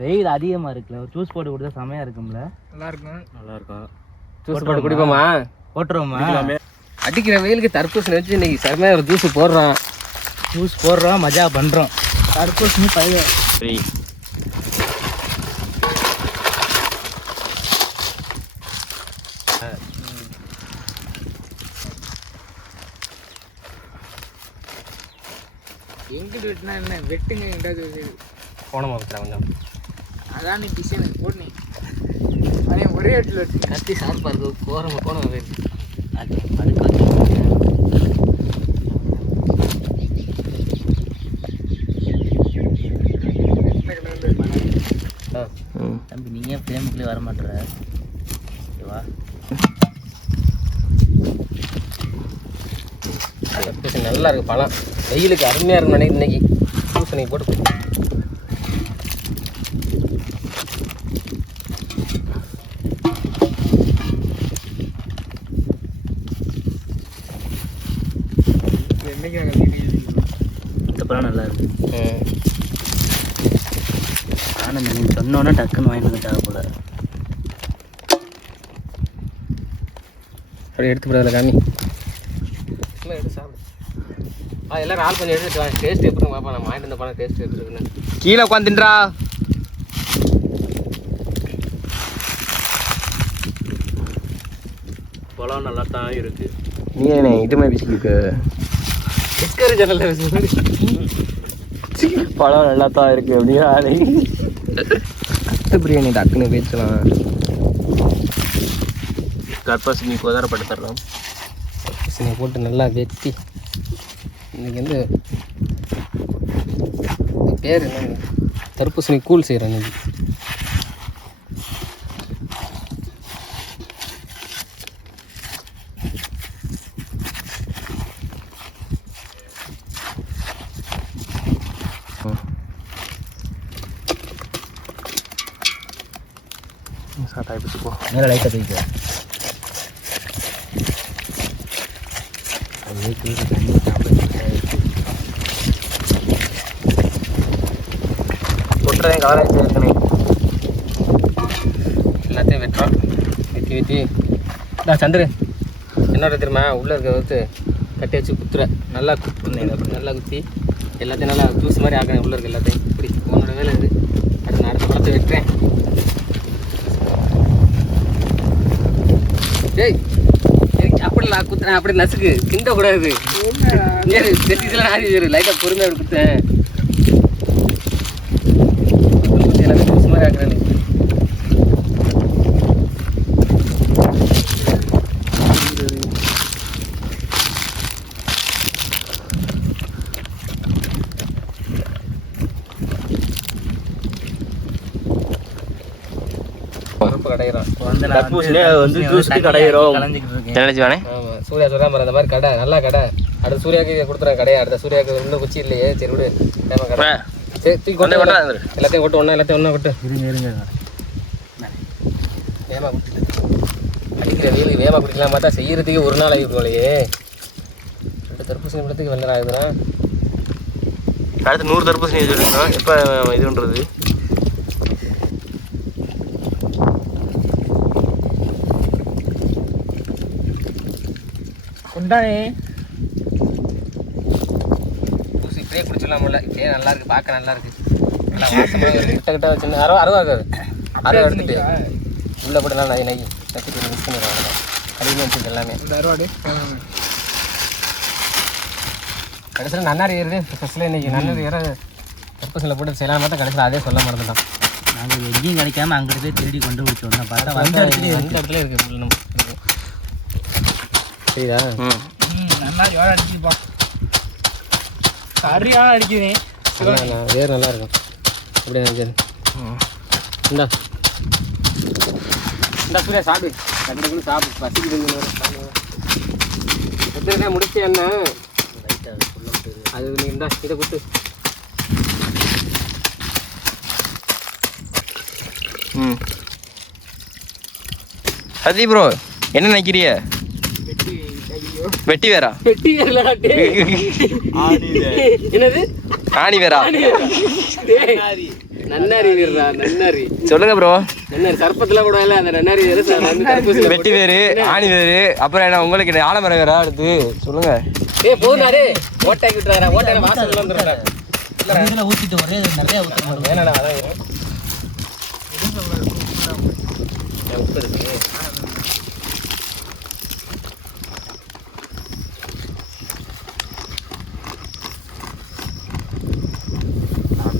வெயில் அதிகமா இருக்குல்ல, ஒரு ஜூஸ் போட்டு கொடுத்தா செமையா இருக்கும்ல. நல்லா இருக்கும். ஜூஸ் போட்டு குடிப்போமா? போட்டுருவோமா? அடிக்கிற வெயிலுக்கு தர்பூசணி வச்சு இன்னைக்கு செமையா ஒரு ஜூஸ் போடுறோம், மஜா பண்றோம். தர்பூசணி பயிர் சரி. எங்கிட்ட வெட்டினா என்ன வெட்டுங்க எங்கிட்ட போனமா வைக்கிறேன் கொஞ்சம். அதான் நீ டிசைன் போட்டு அதே ஒரே இடத்துல வெட்டு. கத்தி சார்பா இருக்கு, கோணம் வேறு. தம்பி நீங்க ஃப்ரேமுக்குள்ளே வர மாட்டேற. ஓகேவா? நல்லா இருக்கு பழம், வெயிலுக்கு அருமையாக இருக்கும் நினைக்கிறேன். இன்னைக்கு பூசணி போட்டு இந்த பழம் நல்லா இருக்கு. ஆனால் நீங்கள் சொன்னோன்னா டக்குன்னு வாங்கி வந்துட்டாங்க போல. அப்படியே எடுத்து போடாத காமி. எடுத்து சாப்பிடு. எல்லாரும் ஆள் கொஞ்சம் எடுத்துட்டு வாங்க. டேஸ்ட் எப்படி பாப்பா, நம்ம வாங்கிட்டு வந்த பழம் டேஸ்ட் எப்படி இருக்குன்னு. கீழே உட்காந்துன்றா. பழம் நல்லா தான் இருக்கு. நீ என்ன இது மாதிரி பிஸ்கி டிஸ்கவரி சேனலில் பழம் நல்லா தான் இருக்கு அப்படியா? அத்தை பிரியாணி டக்குன்னு பேசலாம். தர்பூசணி உதரப்பட்டு தரலாம். தர்பூசணியை போட்டு நல்லா வெட்டி இன்னைக்கு வந்து பேர் என்ன, தர்பூசணி கூழ் செய்கிறேன் இன்னைக்கு. சாட்டாக எடுத்துக்கோ, மேலே லைட்டாக தூக்கிக்கோ. கொட்டுறேன் கவராஜ் இருக்கணும். எல்லாத்தையும் வெட்டுறோம். வெட்டி சந்திரு என்னோட தெரியுமா, உள்ளே இருக்க வச்சு கட்டி வச்சு குத்துறேன். நல்லா குத்தி எல்லாத்தையும் நல்லா ஜூஸ் மாதிரி ஆக்கணும். உள்ளே இருக்க எல்லாத்தையும் இப்படி உன்னோட வேலை இது. அடுத்து நான் அடுத்த பழத்தை வெட்டுறேன். டேய் அப்படிலாம் குத்துறேன், அப்படி நசுக்கு கிண்டக்கூடாது. வெட்டிலாம் ஆதி லைட்டாக பொறுமையாக அப்படி குத்தேன். எல்லாமே ஜூஸ் மாதிரி ஆக்குறேன். சூர்யா சொல்ற மாதிரி அந்த மாதிரி கடை நல்லா கடை. அடுத்த சூர்யாவுக்கு கொடுத்துறேன் கடையை. அடுத்த சூர்யாவுக்கு இன்னும் குச்சி இல்லையே, சரி விடு. கடை சரி தூக்கி கொண்டு எல்லாத்தையும் கொட்டு ஒன்றா, எல்லாத்தையும் ஒன்றா கொட்டு. வேமா குடிச்சிட்டு அடிக்கிற வெயில் வேமா குடிக்கலாம் பார்த்தா செய்யறதுக்கு ஒரு நாள் ஆகிட்டு போலையே. 2 தர்பூசணி பழத்துக்கு வெள்ளை ஆகுதுன்னா அடுத்து 100 தர்பூசணி வச்சுருக்கோம். எப்போ இது பண்ணுறது? கொண்டானே ஜூஸ் இப்படியே குடிச்சிடலாம்ல. இப்படியே நல்லா இருக்கு, பார்க்க நல்லா இருக்கு. நல்லா வாசமாக கிட்ட வச்சு அறுவா இருக்காது. அறுவா எடுத்துட்டு உள்ளே போட்டு நல்லா நகி நக்கிட்டு மிக்ஸ் பண்ணிடுவாங்க. கழுவி வச்சுருக்கு எல்லாமே. அறுவாடு கடைசியில் நன்னாரி ஏறுது ஸ்பெஷலாக இன்னைக்கு. நன்னாரி ஏற தர்பூசணியில் போட்டு செய்யலாம் பார்த்தா கடைசியில் அதே சொல்ல மறந்துட்டான். நாங்கள் எங்கேயும் கிடைக்காம அங்கிட்டு போய் தேடி கொண்டு பிடிச்சோம். பார்த்தா வந்த இடத்துல இருக்கு. சரிதா? நல்லா எவ்வளோ அடிக்குதுப்பா, சரியான அடிக்குதுனே. வேறு நல்லா இருக்கும். அப்படியே சரி இந்தா இந்த சூர்யா சாப்பிடு. கட்டுக்குன்னு சாப்பிடு, பசிக்குது. எத்தனை முடிச்சு என்ன அது நீ இந்தா இதை கொடுத்து. சதி ப்ரோ என்ன நினைக்கிறிய? வெட்டி வேறா? வெட்டி என்னது? ஆணி வேறா? நன்னாரி வீரா நன்னாரி. சொல்லுங்க ப்ரோ. நன்னாரி சர்பத்துலாம் கூட இல்லை, அந்த நன்னாரி வேறு வெட்டி வேறு, ஆணி வேறு, அப்புறம் என்ன உங்களுக்கு ஆலமரம் வேறா அடுத்து சொல்லுங்க. போதுனாரு ஓட்டாக்கி விட்டுறாரா, ஓட்டாக்க வாசல் வந்துடுறா. இதில் ஊற்றிட்டு ஒரே நிறையா ஊற்றணும். வேணாடா அதான் உப்பு இருக்கு.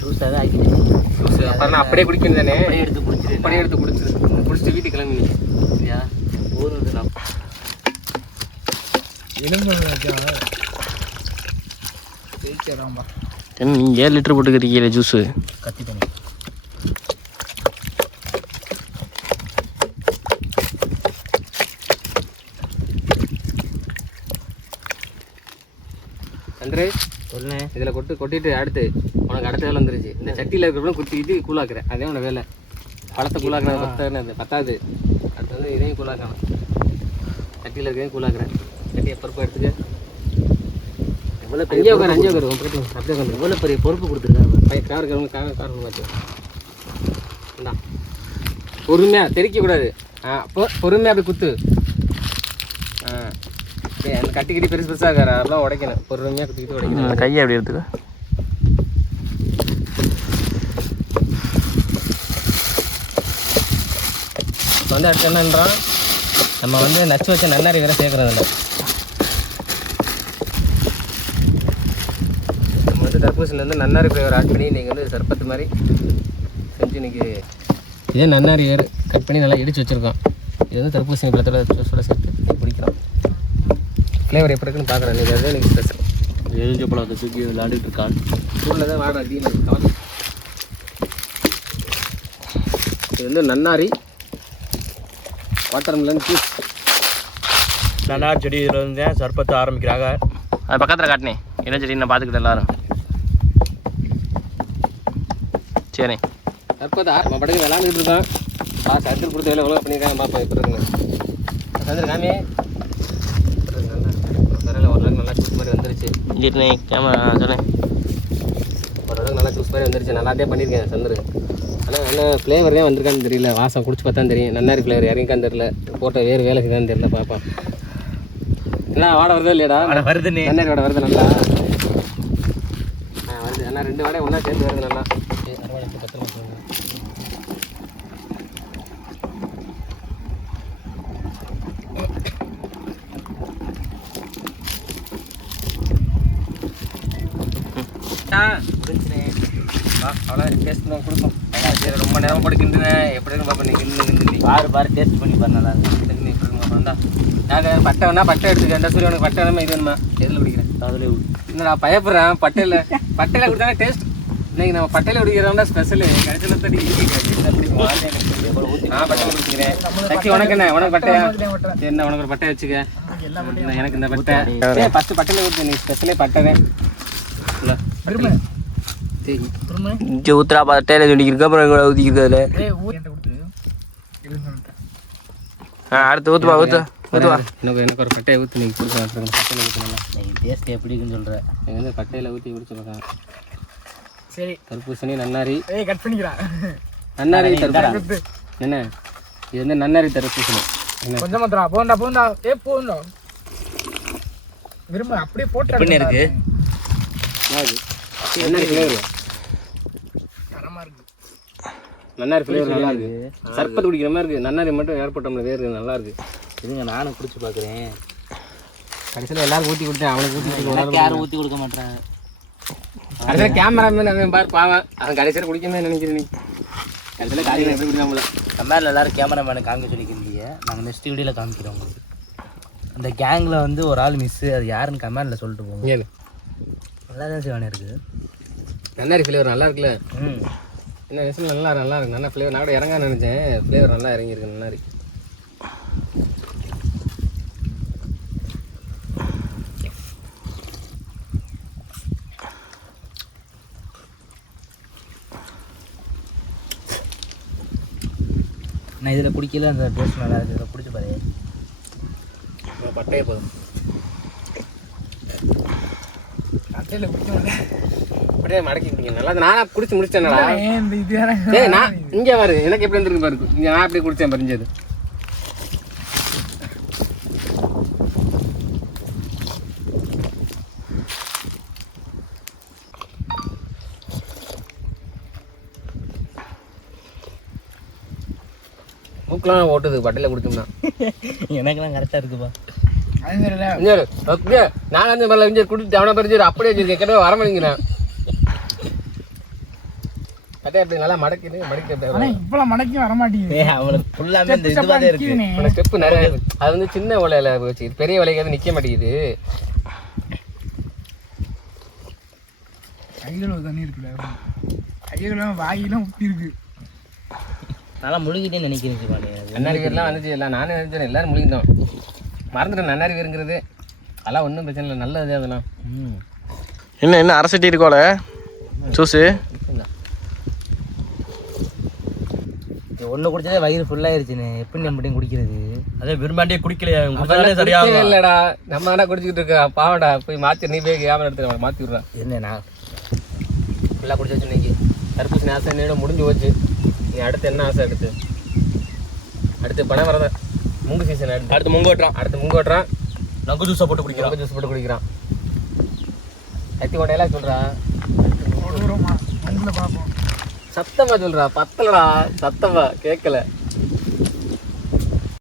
ஜூஸாக தான் ஆக்கிட்டேன். ஜூஸ் அப்புறம் அப்படியே குடிக்கணும் தானே. அப்படியே எடுத்து குடிச்சிரு. அப்படியே எடுத்து குடிச்சிட்டு வீட்டுக்கு கிளம்பி சரியா போதும். நான் நீங்கள் 7 லிட்டர் போட்டுக்கிறீங்களே ஜூஸு. கத்தி தண்ணி சந்திரே சொல்லுண்ணே. இதில் கொட்டிட்டு அடுத்து உனக்கு அடுத்த வேலை வந்துருச்சு. இந்த சட்டியில் இருக்கிறப்ப குத்திட்டு கூழாக்குறேன். அதே உனக்கு வேலை. பழத்தை கூழாக்குறது பத்தாது. அடுத்து வந்து இதையும் கூழாக்கணும். சட்டியில் இருக்கிறதையும் கூழாக்குறேன். சட்டியை பருப்பு எடுத்துக்க. எவ்வளோ அஞ்சே உட்காரு அப்படியே உட்காந்து. எவ்வளோ பெரிய பொறுப்பு கொடுத்துருக்காங்க. கார் பார்த்து இந்தா பொறுமையாக தெறிக்கக்கூடாது. பொறுமையாக அப்படி குத்து. அந்த கட்டிக்கிட்டி பெருசு பெருசாக இருக்காரு, அதெல்லாம் உடைக்கணும். பொறுமையாக குத்திக்கிட்டு உடைக்கணும். அந்த கையை அப்படி எடுத்துக்க. இப்போ வந்து அடுத்து என்னன்றான், நம்ம வந்து நச்சு வச்ச நன்னாரி வேற சேர்க்குறதில்ல. நம்ம வந்து தர்பூசணிலேருந்து நன்னாரி ஃப்ளேவர் ஆட் பண்ணி இன்றைக்கி வந்து சர்பத்து மாதிரி செஞ்சு இன்றைக்கி இதே நன்னாரி வேறு கட் பண்ணி நல்லா இடித்து வச்சுருக்கோம். இது வந்து தர்பூசணி பழத்தோட ஜூஸோட சேர்த்து இன்றைக்கி பிடிக்கிறோம். ஃப்ளேவர் எப்படி இருக்குன்னு பார்க்குறேன். இன்றைக்கி அதுதான் எனக்கு ஸ்பெஷல். எரிஞ்ச பழத்தை தூக்கி விளையாடிட்டு இருக்கான். ஊரில் தான் வாடகை அதிகமாக இருக்கு. இது வந்து நன்னாரி வாட்டர்மெலன் ஜூஸ். நன்னாரி செடி இதில் வந்து சர்பத்தை ஆரம்பிக்கிறாங்க. அது பக்கத்தில் காட்டினேன். என்ன செடி நான் பார்த்துக்கிட்டேன் எல்லாரும். சரி சர்பத்தை நம்ம படகு விளாண்டுட்டு இருக்கோம். சந்திர கொடுத்த வேலை எவ்வளோ பண்ணியிருக்காங்க பார்ப்போம். எப்படி இருக்குன்னு சந்திர காமி பரவாயில்ல. ஓரளவுக்கு நல்லா ஜூஸ் மாதிரி வந்துருச்சு. இங்கே கேமரா சொன்னேன். ஓரளவுக்கு நல்லா ஜூஸ் மாதிரி வந்துருச்சு. நல்லாதே பண்ணியிருக்கேன் சந்திர. ஆனால் என்ன ஃப்ளேவர் தான் வந்திருக்கான்னு தெரியல. வாசம் குடிச்சு பார்த்தா தெரியும். நன்னாரி ஃப்ளேவர் இறங்கிக்கான்னு தெரியல. போட்ட வேறு வேலைக்கு தான் தெரியல. பாப்பா என்ன வாடை வருதா இல்லையாடா? வருதுன்னு நன்னாரி வாடை வருது நல்லா. வருது. ஆனால் 2 வாடை ஒன்றா சேர்ந்து வருது நல்லா. அவ்வளோ டேஸ்ட் தான் கொடுக்கும். ரொம்ப நேரம் போட்டுக்கின்றேன். எப்படின்னு பார்ப்பேன். நீ பாரு டேஸ்ட் பண்ணி பண்ணலாம். எப்படி இருக்குமா? நாங்கள் பட்டை வேணா பட்டை எடுத்துக்கிறேன். இந்த சூரிய உனக்கு பட்டை வேணுமா இது வேணுமா? எதில் குடிக்கிறேன்? அதில் இன்னும் நான் பயப்படுறேன். பட்டையில் கொடுத்தானே டேஸ்ட். இன்னைக்கு நம்ம பட்டையில் குடிக்கிறோம்னா ஸ்பெஷலு. கடைசியில் தடி நான் பட்டையில் குடிச்சிக்கிறேன். சச்சி உனக்கு என்ன? உனக்கு பட்டையா? என்ன உனக்கு ஒரு பட்டை வச்சுக்க. எனக்கு இந்த பட்டை ஃபஸ்ட்டு பட்டையில் கொடுத்து. நீ ஸ்பெஷலே பட்டை இல்லை இங்கே ஊத்துறா பட்டையில சொல்லிக்கிருக்க. அப்புறம் எங்களை ஊற்றிக்கிறதுல அடுத்து ஊற்றுவா ஊற்றுவா. எனக்கு ஒரு பட்டையை ஊற்றி நீங்கள் கொடுக்கலாம். பட்டையில் ஊற்றினா டேஸ்ட் எப்படி இருக்குன்னு சொல்கிறேன். நீங்கள் வந்து பட்டையில் ஊற்றி குடிச்சு பார்க்கலாம். சரி தர்பூசணி நன்னாரி. கட் பண்ணிக்கிறான். நன்னாரி தர்பூசணி என்ன? இது வந்து நன்னாரி தர்பூசணி. கொஞ்சம் மாத்திரம் போண்டா போண்டா விரும்ப அப்படியே போட்டு என்ன இருக்கு? நன்னாரி ஃப்ளேவர் தரமா இருக்கு. நன்னாரி ஃப்ளேவர் நல்லா இருக்கு. சர்பத்து குடிக்கிற மாதிரி இருக்கு. நன்னாரி மட்டும் ஏற்பட்டோம்ல வேறு நல்லா இருக்கு. இதுங்க நானும் குடிச்சு பார்க்குறேன். கடைசியில் எல்லாரும் ஊற்றி கொடுத்தேன். அவனுக்கு ஊற்றி யாரும் ஊற்றி கொடுக்க மாட்டேறாங்க. கடைசியில் கேமராமேன் அவன் பாரு பாவன். அவன் கடைசியில் குடிக்கணும்னு நினைக்கிறேன். நீ கடைசியில் காலையில் எப்படி குடிக்காமல கம்பேரில் எல்லாரும் கேமராமேனை காமிக்க சொல்லிக்கிறீங்க. நாங்கள் நெக்ஸ்ட் வீடியோவில் காமிக்கிறோம் உங்களுக்கு. அந்த கேங்கில் வந்து ஒரு ஆள் மிஸ்ஸு. அது யாருன்னு கமெண்டில் சொல்லிட்டு போங்க. ஏழு நல்லா தான் சிவானி இருக்குது. நன்னாரி ஃப்ளேவர் நல்லா இருக்குல்ல? என்ன விஷயம் நல்லா இருக்கு. நல்லா ஃப்ளேவர். நான் கூட இறங்க நினச்சேன். ஃப்ளேவர் நல்லா இறங்கியிருக்கு. நன்னாரி நான் இதில் குடிக்கல. அந்த டேஸ்ட் நல்லா இருக்குது. இதில் குடிச்சு பாரு. பட்டையே போதும். கட்டையில் குடிக்கணும். அப்படியே மடக்கி குடிங்க நல்லா. நானா குடிச்சு முடிச்சேன்டா. ஏன் இந்த இது வேற சரி நான் இங்கே பாரு எனக்கு எப்படி இருந்திருக்கு பாரு. இங்கே நான் அப்படியே குடிச்சேன் பறிஞ்சது. மூக்கெலாம் ஓட்டுது பட்டையில் குடிச்சோம்னா. எனக்கெல்லாம் கரெக்டாக இருக்குப்பா. அது தெரியல. இங்கே நான் வந்து மேலே இங்கே குடிச்சு அவனை பறிச்சு அப்படியே வச்சிருக்கேன். கேட்டால் வர மாட்டேங்கிறேன். கட்டையை அப்படி நல்லா மடக்கிது மடக்க. ஆனா இப்பெல்லாம் மடக்கி வர மாட்டேங்குது. அவனுக்கு ஃபுல்லாமே இந்த இதுவாக இருக்கு. ஸ்டெப்பு நிறைய இருக்கு. அது வந்து சின்ன வலையில போச்சு. பெரிய வலைக்கு நிற்க மாட்டேங்குது. கையில் தண்ணி இருக்குல்ல, கையில் வாயிலாம் ஊற்றி இருக்கு. நல்லா முழுகிட்டேன்னு நினைக்கிறேன். நன்னாரி வீரெலாம் வந்துச்சு. எல்லாம் நானே நினைச்சேன் எல்லாரும் முழுகிட்டோம். மறந்துட்டேன் நன்னாரி வீருங்கிறது. அதெல்லாம் ஒன்றும் பிரச்சனை இல்லை, நல்லது அதெல்லாம். என்ன அரசட்டி இருக்கோல ஜூஸு ஒன்று குடிச்சதே வயிறு ஃபுல்லாயிருச்சுண்ணே. எப்படி நம்மகிட்டையும் குடிக்கிறது? அதே விரும்பாண்டியே குடிக்கலையா சரியாக இல்லைடா. நம்ம என்ன குடிச்சிக்கிட்டு இருக்கா பாவடா. போய் மாற்றி நீ போய் கேமரா எடுத்து மாற்றி விட்றான். என்னண்ணா ஃபுல்லாக குடிச்சு வச்சு இன்னைக்கு தர்பூசணி ஆசை என்னோட முடிஞ்சு போச்சு. நீ அடுத்து என்ன ஆசை? அடுத்து பணம் வரத முங்கு சீசன். அடுத்து முங்க ஓட்டுறான். அடுத்து முங்கு ஓட்டுறான். நங்கு ஜூஸை போட்டு குடிக்கிறான். ஜூஸ் போட்டு குடிக்கிறான். கத்தி ஓட்டையெல்லாம் சொல்கிறான். உங்களை பார்ப்போம். சத்தமா சொல்றா, பத்தலடா, சத்தமா கேட்கல.